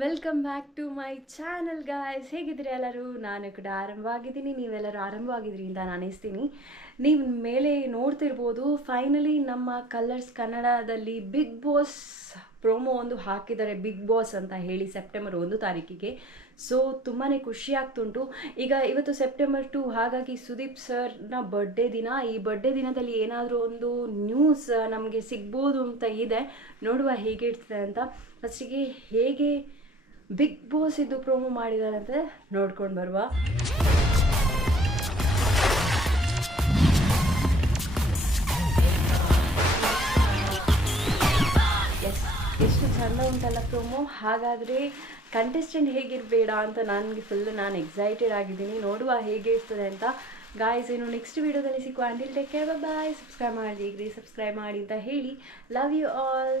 Welcome back to my channel guys ಹೇಗಿದ್ದೀರಿ ಎಲ್ಲರೂ? ನಾನು ಕೂಡ ಆರಂಭವಾಗಿದ್ದೀನಿ. ನೀವೆಲ್ಲರೂ ಆರಂಭವಾಗಿದ್ರಿ ಅಂತ ನಾನು ಅನಿಸ್ತೀನಿ ನೀವು ಮೇಲೆ ನೋಡ್ತಿರ್ಬೋದು ಫೈನಲಿ ನಮ್ಮ ಕಲರ್ಸ್ ಕನ್ನಡದಲ್ಲಿ ಬಿಗ್ ಬಾಸ್ ಪ್ರೋಮೋ ಒಂದು ಹಾಕಿದ್ದಾರೆ. ಬಿಗ್ ಬಾಸ್ ಅಂತ ಹೇಳಿ ಸೆಪ್ಟೆಂಬರ್ ಒಂದು ತಾರೀಕಿಗೆ. ಸೊ ತುಂಬಾ ಖುಷಿ ಆಗ್ತುಂಟು. ಈಗ ಇವತ್ತು ಸೆಪ್ಟೆಂಬರ್ ಟು ಹಾಗಾಗಿ ಸುದೀಪ್ ಸರ್ನ ಬರ್ಡೇ ದಿನ. ಈ ಬರ್ಡೇ ದಿನದಲ್ಲಿ ಏನಾದರೂ ಒಂದು ನ್ಯೂಸ್ ನಮಗೆ ಸಿಗ್ಬೋದು ಅಂತ ಇದೆ. ನೋಡುವ ಹೇಗಿರ್ತದೆ ಅಂತ. ಫಸ್ಟಿಗೆ ಹೇಗೆ ಬಿಗ್ ಬಾಸ್ ಇದು ಪ್ರೋಮೋ ಮಾಡಿದಾರಂತೆ. ನೋಡ್ಕೊಂಡು ಬರುವ. ಎಸ್ ಎಷ್ಟು ಚಂದ ಉಂಟಲ್ಲ ಪ್ರೋಮೋ ಹಾಗಾದರೆ ಕಂಟೆಸ್ಟೆಂಟ್ ಹೇಗಿರಬೇಡ ಅಂತ ನನಗೆ ಫುಲ್ ನಾನು ಎಕ್ಸೈಟೆಡ್ ಆಗಿದ್ದೀನಿ. ನೋಡುವ ಹೇಗೆ ಇರ್ತದೆ ಅಂತ. ಗಾಯ್ಸ್ ಏನು ನೆಕ್ಸ್ಟ್ ವೀಡಿಯೋದಲ್ಲಿ ಸಿಕ್ಕುವ until take care bye subscribe ಮಾಡಿ ಸಬ್ಸ್ಕ್ರೈಬ್ ಮಾಡಿ ಅಂತ ಹೇಳಿ. Love you all